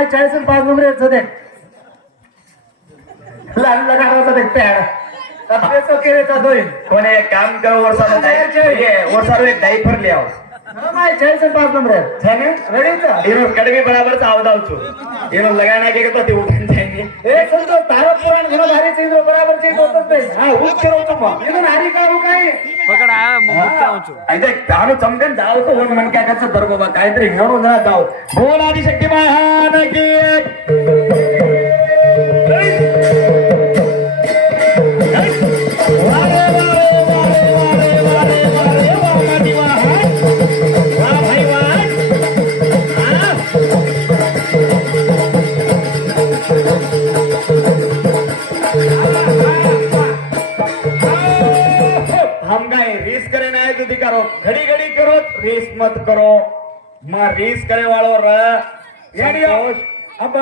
माय 40 आणि 5 नंबर यायचं ते लहान लगाडाचा ते पॅड तपेसो केले तर दोन कोणी एक काम करो वर्षारो एक डायपर ले आओ माय 40 आणि 5 नंबर है ना रेडी था इनो कड़वी बराबर से आवदाव छु इनो लगाना के तो ते उठन जाएंगे ए संतो तारा पुराण घणो भारी चीज बराबर चीज होतच नाही हां उठ करो तो मग इथून हारी काढू काय पकड आ मुक्का होचो అయితే తాను చంపని जाओ तो मन क्या करते दरबाबा काहीतरी घेऊन जा जाओ बोल आदि शक्ती महान की घड़ी घड़ी करो रेस मत करो मां रेस करे वालो र अब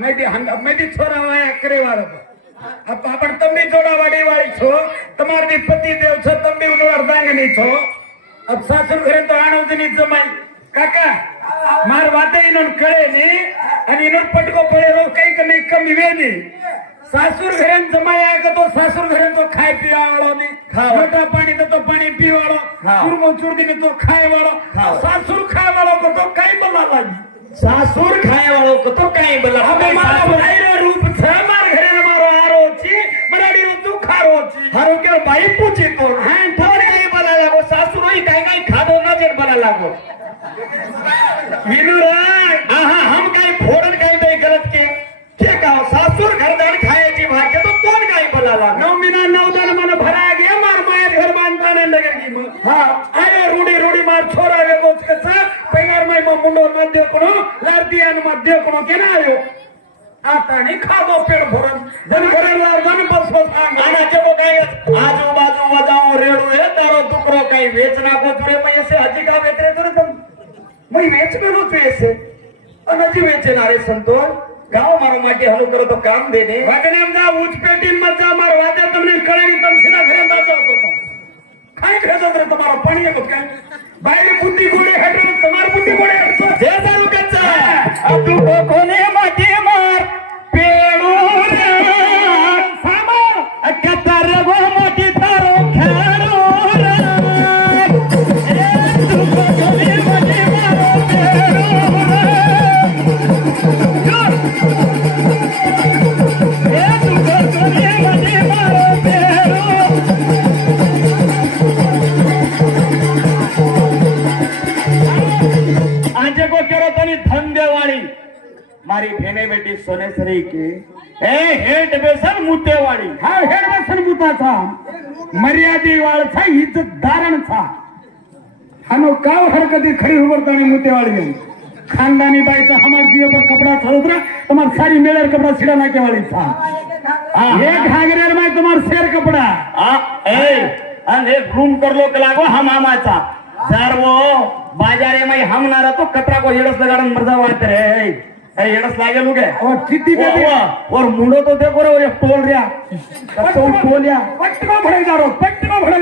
मैं भी छोरा वाया करे वालो अब आपण तंबी जोड़ा वाडी वाली छो તમાર भी पति देव छो तंबी उनो अर्धांगनी छो अब सासुर घरे तो आणो जनी जमाई काका मार वाते इनन कळे नी आणि इनन पटको पळे रो काही क नाही कमी वेनी सासुर घरे जमाई आय का तो सासुर घरे तो खाय पिया वाळो नी मोटा पाणी तो पाणी पी वाळो चूरमो चूरदी ने तो खाय वाळो सासुर खाय वाळो को तो काही बोला लागी सासुर खाय वाळो को तो काही बोला अबे मारो भाईरो रूप छ मार घरे मारो आरोची मराडी रो तू खारोची हारो के बाई पूछी तो हां थोड़ी नहीं बोला लागो सासुर ही काही काही खादो ना जे बोला लागो विनुराय आहा हम काही फोडन काही काही गलत के ठीक आहे सासुर घरदार खायची भाग्य तो कोण काही बोला लागो 9 महिना 9 दिन मन भरा गया मार मायर घर बांधताने लगेगी हां अरे रूडी रूडी मार छोरा वे कोच कचा पैगार में मुंडो मध्य कोणो लारदियान मध्य कोणो केना आयो आता नहीं खादो पेड़ भरन जन भरन लार जन बसो सांग आना जबो काही आजूबाजू वजाओ रेडू है तारो टुकरो काही वेचना को जुरे में ऐसे हजी का वेचरे तो तुम मैं वेच में नो ऐसे अनजी वेचनारे संतोष गाव मारो माटे हलो करो तो काम दे दे वागनाम जा उच पेटी मत जा मार वादे तुमने कळणी तुम सीधा घरे जा जातो तुम काय खेळतो रे तुम्हाला पाणी येतो काय बाहेर बुद्धी गोडे हेडर तुम्हार बुद्धी गोडे जे चालू कच्चा अब तू कोने माटे मार पेड़ू रे सामा कतर गो मोटी थारो खेड़ू रे ए तू कोने माटे मारो पेड़ू रे ए तू कोने माटे मारो पेड़ू आज को करो तनी धंधेवाड़ी मारी भेने बेटी सोनेसरी की ए हेड बेसन मुतेवाड़ी हा हेड बसन मुताचा मर्यादी वाळचा इज्जतदारांचा हनो गाव हरकती खरी उबरतानी मुतेवाड़ी खानदानी बाईचा हमार जीव पर कपड़ा छलुतरा तुम्हार सारी मेलर कपड़ा सिड़ा ना केवाड़ी था एक घागरेर में तुम्हार शेर कपड़ा ए अन एक रूम कर लो लागो हम आमाचा सर वो बाजारे में हम ना तो कपड़ा को एड़स लगाड़न मर्दा वाते रे अरे एड़स लागे लुगे और चिट्ठी पे भी और मुंडो तो देखो रे ये टोल रिया कच्चो टोलिया पट्टको भड़क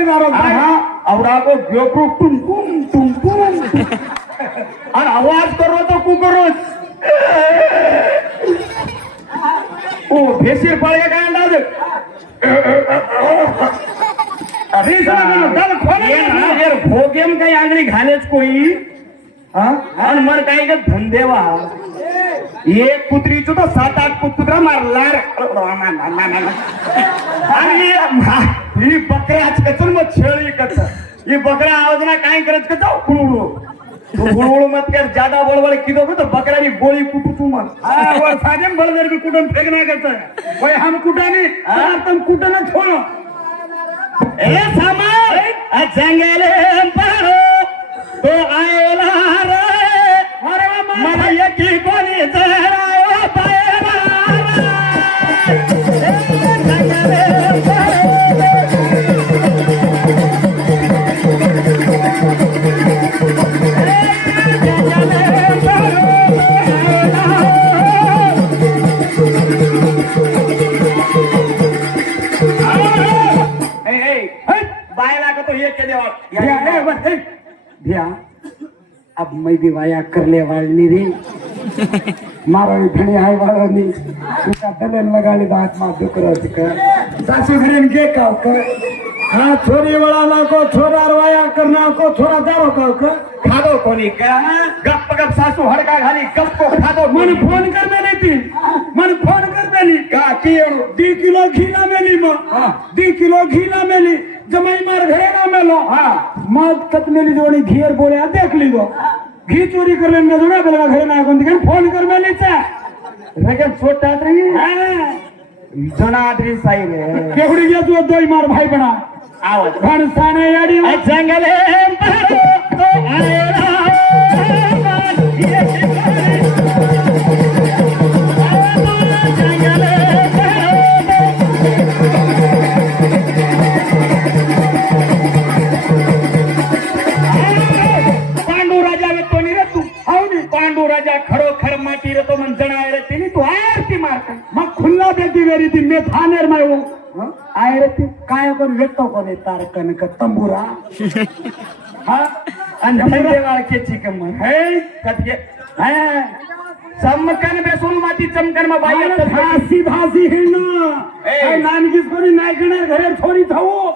जा रो हां औरा को गोप्रो टुम टुम टुम टुम और आवाज करो तो कु करो ओ भेसिर पड़े का अंदाज अभी सना दल खोले यार भोगेम काही आंगली घालेच कोई आणि मर काही का धंदेवा एक कुत्रीचो तो 7-8 कुत्रा मारला आणि ही बकऱ्याच कचन मग छेळी कच ही बकरा आवाज ना काय करत कच गुळगुळ मत कर ज्यादा बळबळ किदो तो बकऱ्यानी गोळी कुटू तू मग और साजन बळदर भी कुटन फेकना करता भाई हम कुटानी तुम कुटना छोड़ो ए सामा जंगल पारो तो आयोला रे मला यकी कोणी जरायो पायरा जंगल बायला का तो ये के देवा भैया अब मैं भी वाया कर ले वाली रे मारो धणी आहे वाळवणी तुका दलन लगाडी बात मा दुकर सासू घरेन के काव कर हाँ छोरी वाला को छोरा रवाया करना को छोरा जाओ काव कर खादो कोणी का गप्प गप सासू हडका घाली गप्प खादो मन फोन कर देली ती मन फोन कर देली का की एवढं 2 किलो घी ना मेली मग 2 किलो घी ना मेली जमाई मार घरे ना मेलो मग कत मेली जोडी घीर बोल्या देख ली गो घी चोरी करले ना जोडा बेला घरे ना कोण तिकडे फोन कर मेलीचा रगत छोटात रे जनाद्री साई रे केवढी घे तू दोय मार भाई बना आवाज घणसाने याडी जंगल पांडू राजा रे तो रे तू पांडू राजा खरोखर माटी रे तो मन जणाय रे तिने तू आरती मारता मग खुल्ला बेटी वेरी ती मे थानेर माय वो आय रे ती काय कोण वेटतो कोणी तार कनक तंबुरा हा आणि धंदे वाळकेची कमन हे कतके हा चमकन बेसून माती चमकन मा बाई भासी भासी हिंड नानकीस कोणी नाही घेणार घरे छोरी थाऊ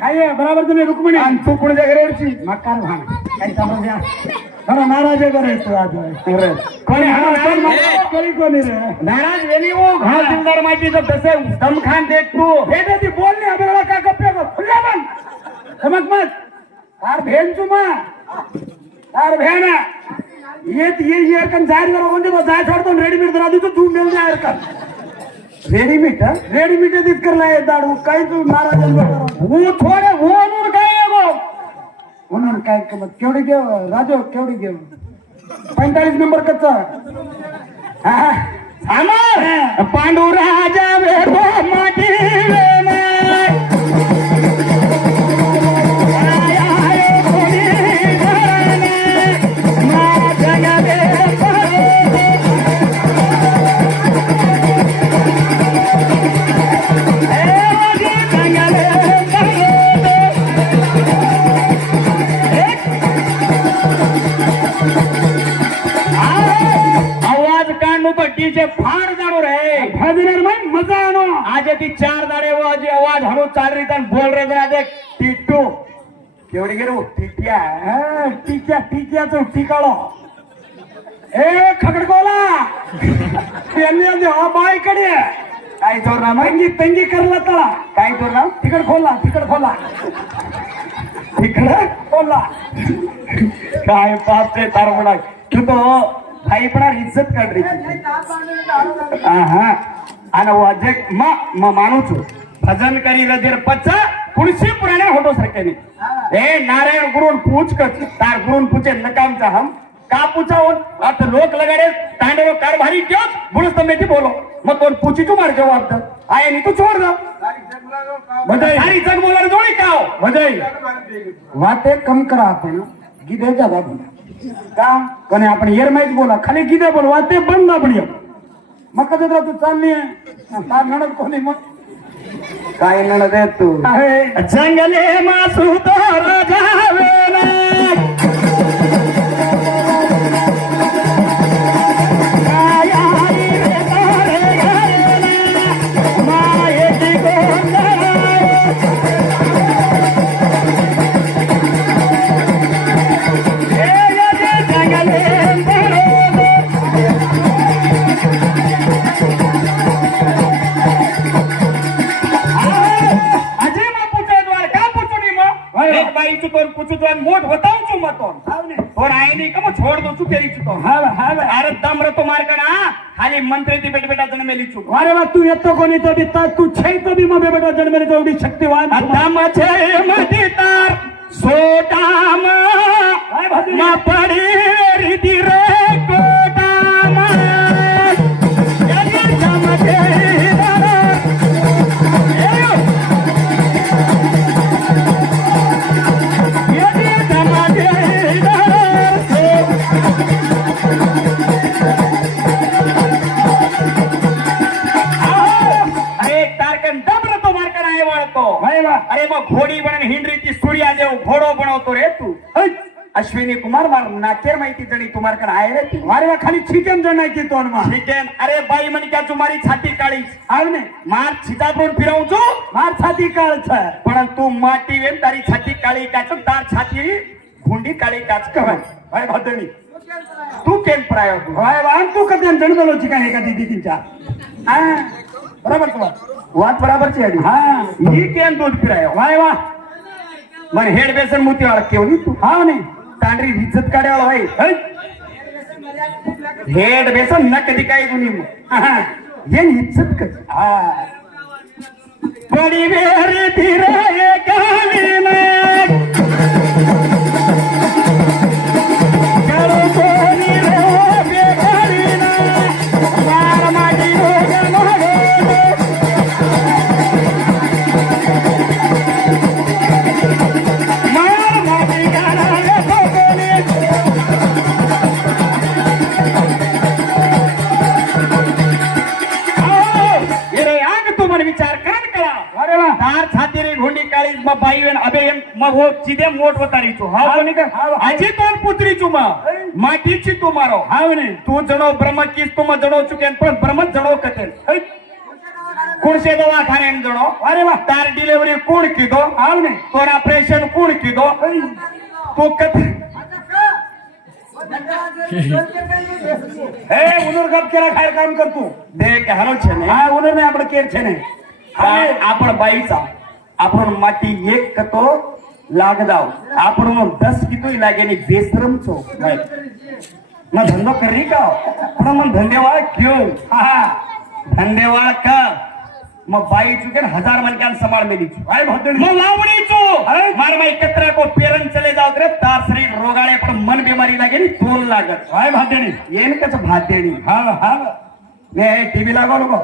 काय आहे, बराबर तुम्ही रुक्मिणी आणि तू कोणत्या घरावरची मकार भान काय समज खरं नाराज करे तू आज कोणी हा कोणी कोणी रे नाराज वेली वो घा दिलदार माहिती तो तसे दमखान देख तू हे ती बोलली आपल्याला का गप्पे खुल्ला बन समज मत तार भेन तुमा तार भेन येत ये कन जाहीर करो कोणते तो जाय छोडतो रेडीमेड करा दू तू मिल जाहीर कर रेडीमेड रेडीमेड दिस करला है दाडू काही तू नाराज वो थोडे वो नूर काय है वो म्हणून काय किंमत केवढी घेऊ राजो केवढी घेऊ 45 नंबर कच्चा पांडू राजा वेगो माटी पट्टीचे फार जाणू रे भाजीवर मग मजा आणो आज ती 4 दाडे वो आज आवाज हळू चाल रही तन बोल रहे जरा देख टिट्टू केवढी गेलो टिट्या टिक्या टिक्याचं टिकाळो ए खगडगोला त्यांनी हा बायकडे काय जोर ना तंगी तंगी करला तळा काय जोर ना तिकड खोला तिकडे खोला काय बाप रे तार म्हणा तू तो भाई पण इज्जत काढ रे आणि वाजे म मानू छू भजन करी रधीर पच्चा पुणसी पुराणे होतो सरकेने ए नारायण गुरुन पूछ कर तार गुरुन पूछे नकामचा हम का पूछा हो अब लोक लगाड़े तांडव कारभारी क्यों बुढ़स तब में बोलो मत और पूछी तू मार जवाब दो आए नहीं तो छोड़ दो सारी जग बोला जोड़ी का हो बजाई वाते कम करा आपण गिदे जागा बोला का कोणी आपण येर माहित बोला खाली गिदे बोल वाते बंद आपण मग कधी तू चालली आहे तार नणद कोणी मग काय नणद आहे तू जंगले मासू तो राजा वेला मोट बताऊ चु मत और आए नहीं कम छोड़ दो चु तेरी चु तो अरे दम रे तो मार का ना खाली मंत्री ती बेट बेटा जन्म मेली चु अरे वा तू येतो कोणी तो दिता तू छै तो भी मबे बेटा जन्म मेली तो एवढी शक्तिवान दम छे मती तार सोटाम मा पड़ी रीति रे कोटाम ये दम छे अरे मग घोडी बनन हिंडरी ती सूर्या देव घोडो बनवतो रे तू अश्विनी कुमार मार नाकेर माहिती जणी तुम्हार कण आहे रे ती वारे वा खाली चिकन जो नाही की तोन मा चिकन अरे बाई म्हण क्या तुम्हारी छाती काळी આવને मार छितापुर फिरवू છું માર છાતી કાળ છે પરંતુ માટી વેમ તારી છાતી કાળી કાચ તાર છાતી ભૂંડી કાળી કાચ કહેવાય ભાઈ ભદણી તું કેમ પ્રાયો વાય વાન તું કદે જણદલો છે કાંઈ એકા દીદી તીન ચાર હા બરાબર તો વાત બરાબર છે અડી હા ઈ કેમ દૂધ પીરાયો વાય વાહ મને હેડ બેસન મોતી વાળા કેવું ની તું હા ને તાંડરી ઇજ્જત કાઢે વાળો હોય હે? હેડ બેસન ન કદી કાઈ ગુની ಏನ್ ಇಜ್ಜತ್ ಕತ್ હા પડી વેરી ધીરે કાલીને કરો કોની રે બેકારીને માર માટી રોગ મહે માર માટી ગાના તો કોની એરે આગ તું મને વિચાર કર કળા વારે વાહ તાર છાતી રે ઘોંડી કાળી માં બાઈ વેન અબે એમ માં હો સીધે મોટ વતારી છું હા કોની કે આજે તો પુત્રી છું માં માટી છી તું મારો હાવ ને તું જણો બ્રહ્મ કીસ તું માં જણો છું કે પણ બ્રહ્મ જણો કતે કોણ છે દવાખાને એમ જણો વારે વાહ તાર ડિલિવરી કોણ કીધો હાવ ને તોર ઓપરેશન કોણ કીધો તું કતે હે ઉનર ગપ કેરા ખાયર કામ કરતું દેખ હાલો છે ને હા ઉનર ને આપણે કેર છે ને आपण बाईचा आपण माटी एक कतो लागदाव आपण 10 कितोय लागेनी बेसरम छो भाई मग धंदो करी का पण मग धंदेवाळ घेऊन हा धंदेवाळ का मग बाई चुके 1000 मनक्यान समार मेली छु भाई भदणी मग लावणी छु मार माई कतरा को पेरन चले जाव रे तार शरीर रोगाळे पण मन बीमारी लागेनी तोल लागत ભાઈ ભાદેણી येन कच भातेणी હા હા ने टीव्ही लागव नको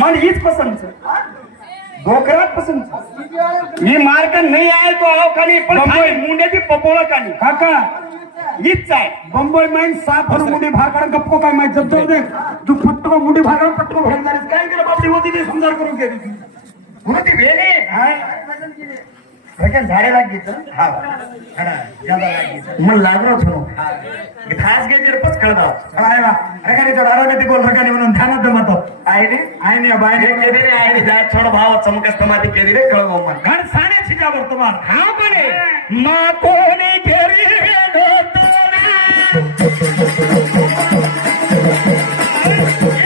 मन हीच पसंद છે डोकरात पसंद છે ही मार्क नाही आहे तो आव खाली पण खाली मुंड्याची पपोळा खाली કાકા हीच आहे बंबई माइन साफ और मुंडी भार काढून गप्पो काय माहित जब दे तू फटको मुंडी भार काढून पटको भरणार काय केलं बापडी होती ती सुंदर करून गेली ती होती वेले हा सगळ्या झाडे लागली हा अरे ज्यादा लागी मन लागलो छो घास घे जर पच कळदा काय वा अरे तो आराम येते बोल रकानी म्हणून ध्यानात जमतो आहे रे आहे ने बाय हे केदी रे आहे जा छोड भाव चमकस तमाती केदी रे कळवो मन घड साने छिजा वर्तमान हा बरे मा कोणी घेरी ढोतोना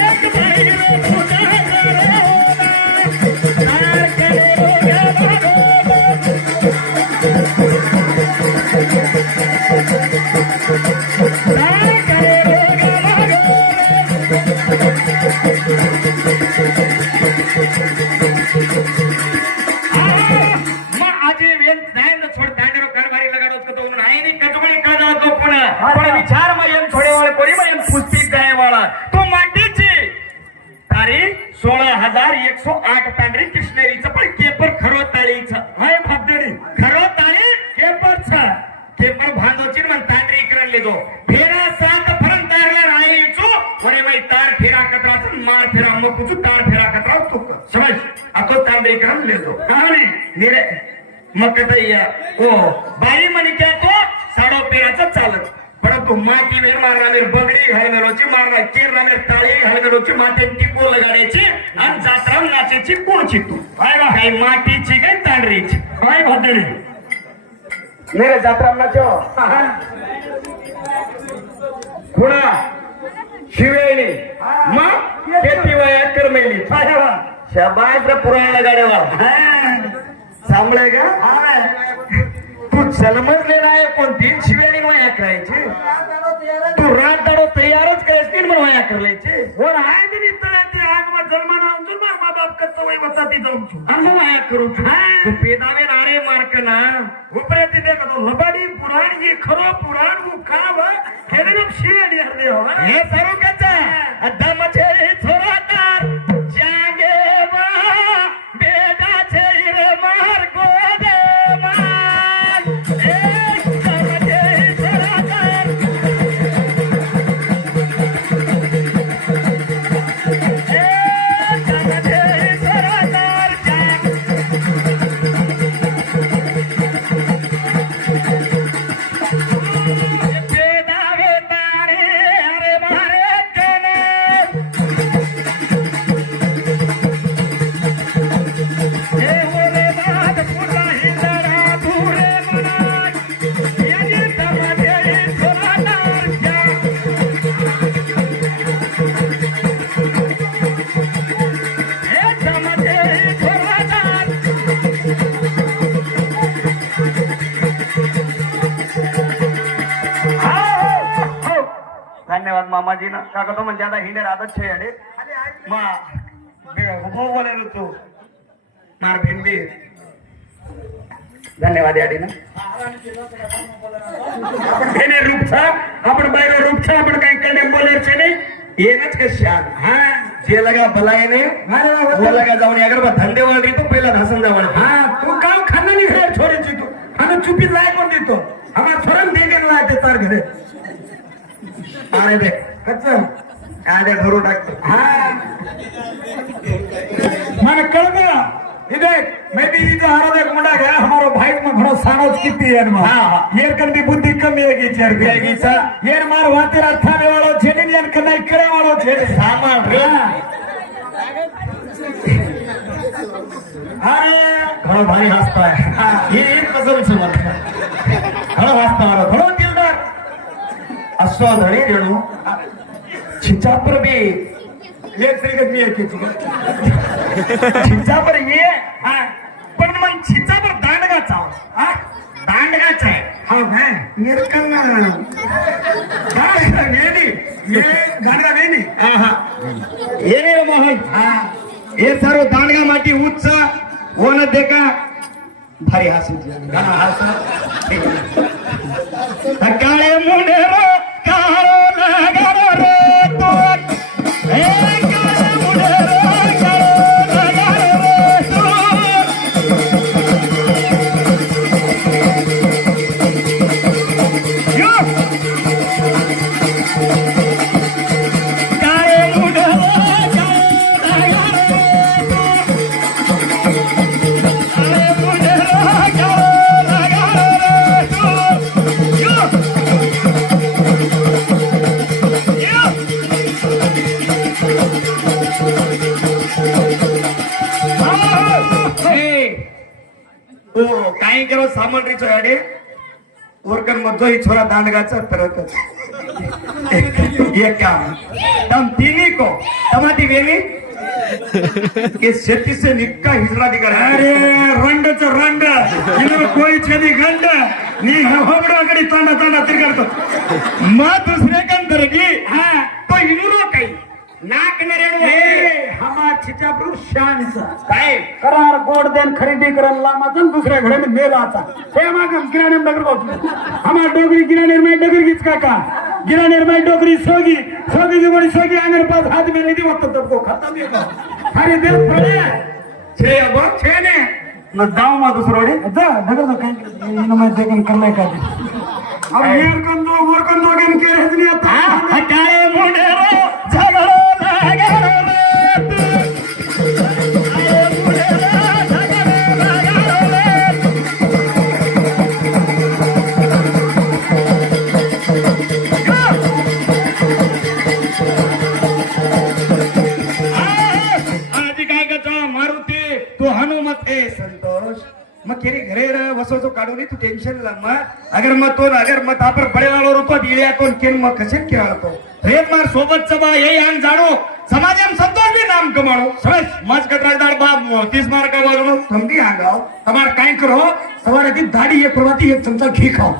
एक बाई रो फुटा करे तार करे रोगा भागो तार करे रोगा भागो विचार मग थोडे वेळ कोणी मग पुस्तिक जाय वाळा तो मांडीची तारी 16,108 तांडरी कृष्णेरीचं पण केपर खरो ताळीचं हाय भगदडी खरो ताळी केपरच केपर भांगोची मग तांडरी इकडे जो फेरा 7 फरक तारला राहिलीचो म्हणे मग तार फेरा कतराच मार फेरा मग कुछ तार फेरा कतरा तू समज ako तांडरी इकडे लेतो हा नाही निरे मग कतया ओ बाई म्हणे क्या तो साडो पेराचं चालत परंतु माती वेर मारणार बगडी हळमेरोची मारणार केरणार ताळी हळमेरोची मातेची पोल लगाडायची आणि जात्रा नाचेची कोणची तू काही मातीची काय तांडरीची काय भदडी मेरे जात्रा नाचो पुन्हा शिवेली मग खेती वया करमेली शाबास रे पुराण लगाडेवा सांभळे का तू जन्मच आहे कोणती शिवेणी वया करायची तू रात दाडो तयारच करायची म्हणून वया करायची और आहे ती नितळाती आग मा जन्माना अंजूर मार मा बाप कत्त वय वताती जाऊन छु आणि वया करू तू पेदावे नारे मार्क ना ऊपरे ती देखो तो लबाडी पुराण ये खरो पुराण वो काव हेरे नो शिवेणी हरदे हो हे सर्व कचा दमचे छोरा तार जागे वा बेटा छे रे मार गो दे मान एक दमचे छोरा तार एक दमचे छोरा तार मामाजी ना काका तो म्हणजे आता हिंडे आदत छे अडे मा उभो बोले तू मार भिंडी धन्यवाद याडी ना એને રૂપસા આપણે બાયરો રૂપસા આપણે કઈ કને બોલે છે નહીં એનच કે શાન હા जे लगा भलाय ने वो लगा जाऊन अगर बा धंदे वाली तो पहिला भाषण जावण હા તું કામ ખાનાની ઘરે છોડી છે તું અને ચૂપી લાય કોણ દીતો અમાર છોરન દેને લાય તે તાર ઘરે आरे दे કચ્છા आरे घरू टाकतो હા મને કળગા इधर मैं भी इधर हारा देख मुंडा गया हमारा भाई में घणो सानोच किती है ना हां येर कंदी बुद्धि कमी है की चेर बेगी सा येर मार वातेर अर्थाने वालो छे ने यान कनाई करे वालो छे सामान रे अरे घणो भारी हसता है ये एक कसम से मत घणो हसता मारो घणो दिलदार अश्व धणी रेणू छिचापर भी एक तरीके की है की छिचापर ये हां पण मग छिचापर दांडगाचा हां दांडगाचा आहे हाँ है येर कन्ना ये नहीं ये गाड़गा नहीं हां हां ये रे मोहन हाँ हे सर्व दांडगा माटी उच्च होण देखा भारी हसू काळे मुंडेरो काळो लगारो रे तो हे काळे मुंडेरो काळो लगारो रे तो यो काळे मुंडेरो काही करो सामान रिचो याडे वर्कर मधो ही छोरा दांडगाचा तरत ये काम तम तीनी को तमाटी वेली ये शेती से निक्का हिजरा दिखा अरे रंड च रंड इन्हें कोई छेदी गंड नी होबडो अगड़ी तांडा तांडा तिरगडतो मा दुसरे कंदरगी हाँ तो इनुरो काही नाक नरेणू ए हमार छिचाप्रू शानचा काय करार गोड देन खरीदी करन लामाचा दुसऱ्या घरे में मेलाचा हे मागम किराणे डगर बोल हमार डोगरी किराणे में डगर गीच काका किराणे में डोगरी सोगी सोगी जुगड़ी सोगी आंगर पास हाथ में नहीं दी मत तब को खत्म ये का हरी दिल पड़े छे अब छे ने न जाऊ मा दुसरोडी जा डगर तो कहीं इन में देखन करने का अब येर कंदो वर कंदो गेन के रहनी आता हटाए मुंडेरो झगड़ो लगारो रे हटाए मुंडेरो झगड़ो लगारो रे आज काय करतो मारुती तू हनुमत है संतोष मग केरी घरे वसवतो काढून तू टेन्शन ला मग अगर मग तो अगर मग तापर बडे वालो रुपा दिल्या कोण केन मग कसे केळतो प्रेम मार सोबतचा बा हे आन जाणो समाजम संतोष भी नाम कमाणो समझ मज कतरादार बाप 30 मार्क वालो समझी आ गाओ तुम्हारे काई करो तुम्हारे की दाढ़ी ये प्रवाती एक चमचा घी खाओ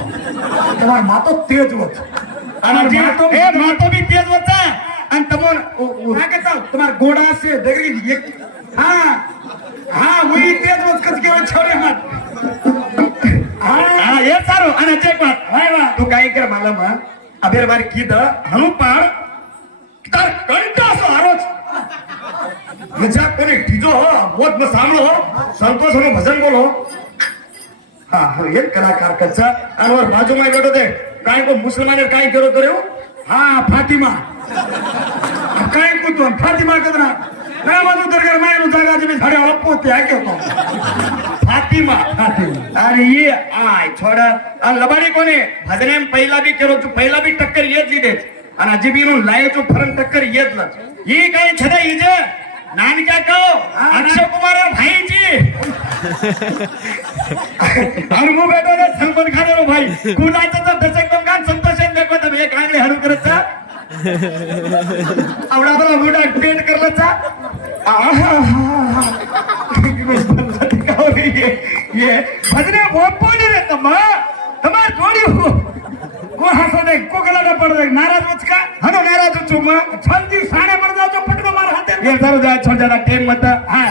तुम्हारे मातो तेज होत आणि मातो भी तेज होता आणि तमोन काय कहता तुम्हारे गोड़ा से डगरी एक हाँ हाँ वही तेज होत कस के छोड़े मत हा हे सारो आणि चेक मार हाय वा तू काय कर मला मग अबेर बार कीद हनुपाळ तर कंटासो हारोच मजा कोणी ढिजो हो बहुत में सामलो हो संतोष हो भजन बोलो हा हो एक कलाकार कच्चा आणि वर बाजू में बैठो दे काय को मुसलमाने काय करो करे हाँ फातिमा काय को तू फातिमा कदरा ना मधु दरगार मायनो जागा जमी झाडे वाला पोते आहे के तो फातिमा अरे ये आय छोड़ा आणि लबाडी कोणी भजने पहिला बी केलो तू पहिला बी टक्कर येत लिदेच आणि अजिबीनु लायचो फरक टक्कर येतलच ही काय छडा इजे नानक्या को अक्षय कुमार भाईची आणि मु बेटो ने संपन खानेरो भाई कुणाचं तर दशक कान संतोष देखो तर हे कांगले हळू करतचा आवडा बरा मोठा पेंट करलाचा ये भजने वो बोले रे तमा तमार जोड़ी हो को हसो पडले कोकणाला पडले नाराज होच का हनो नाराज છું માં छानती साड्या पड जाओ तो पटको मार हाते ये जरूर जाय छोड़ जरा टेम मत हां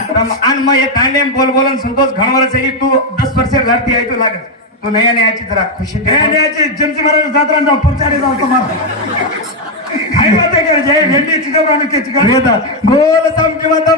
आणि मग हे कांडेम बोल बोलन संतोष घणवर से तू 10 वर्ष घरती आहे तू लागत तू नया नयाची जरा खुशी हे न्याची जमची महाराज जात्रा जाऊ पुरचारी जाऊ तो मार खाई बाते के जय भेंडी चिकन आणि के चिकन गोल समकी मत